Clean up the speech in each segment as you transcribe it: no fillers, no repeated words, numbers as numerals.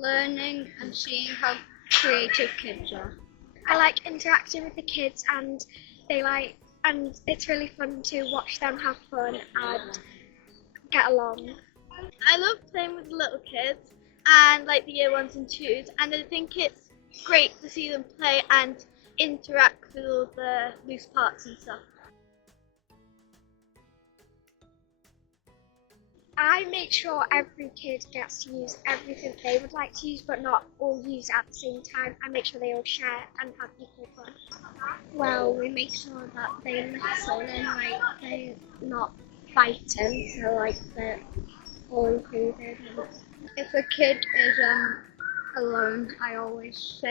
learning and seeing how creative kids are. I like interacting with the kids and it's really fun to watch them have fun and get along. I love playing with the little kids and like the year ones and twos, and I think it's great to see them play and interact with all the loose parts and stuff. I make sure every kid gets to use everything they would like to use, but not all use it at the same time. I make sure they all share and have equal fun. Well, we make sure that they listen and like they're not fighting, so like they're all included. If a kid is alone, I always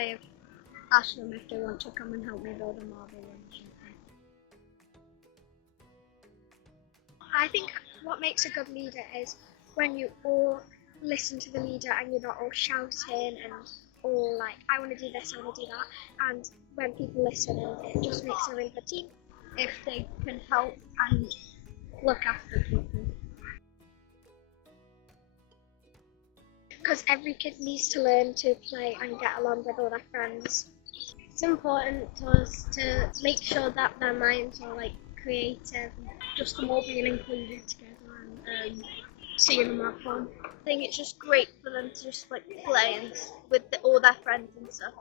ask them if they want to come and help me build a marble or something. I think what makes a good leader is when you all listen to the leader and you're not all shouting and all like, I want to do this, I want to do that. And when people listen, it just makes a really good team. If they can help and look after people. Because every kid needs to learn to play and get along with all their friends. It's important to us to make sure that their minds are like creative, just them all being included together and seeing them have fun. I think it's just great for them to just like play and with all their friends and stuff.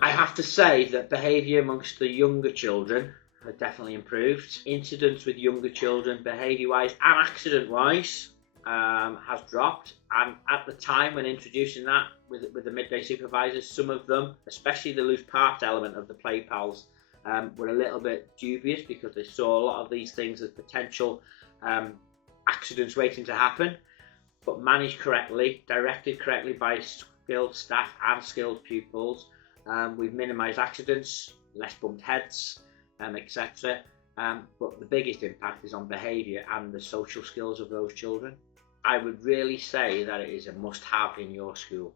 I have to say that behaviour amongst the younger children have definitely improved. Incidents with younger children, behaviour-wise and accident-wise, has dropped. And at the time when introducing that with the midday supervisors, some of them, especially the loose part element of the PlayPals, were a little bit dubious because they saw a lot of these things as potential accidents waiting to happen. But managed correctly, directed correctly by skilled staff and skilled pupils, we've minimised accidents, less bumped heads, etc. But the biggest impact is on behaviour and the social skills of those children. I would really say that it is a must-have in your school.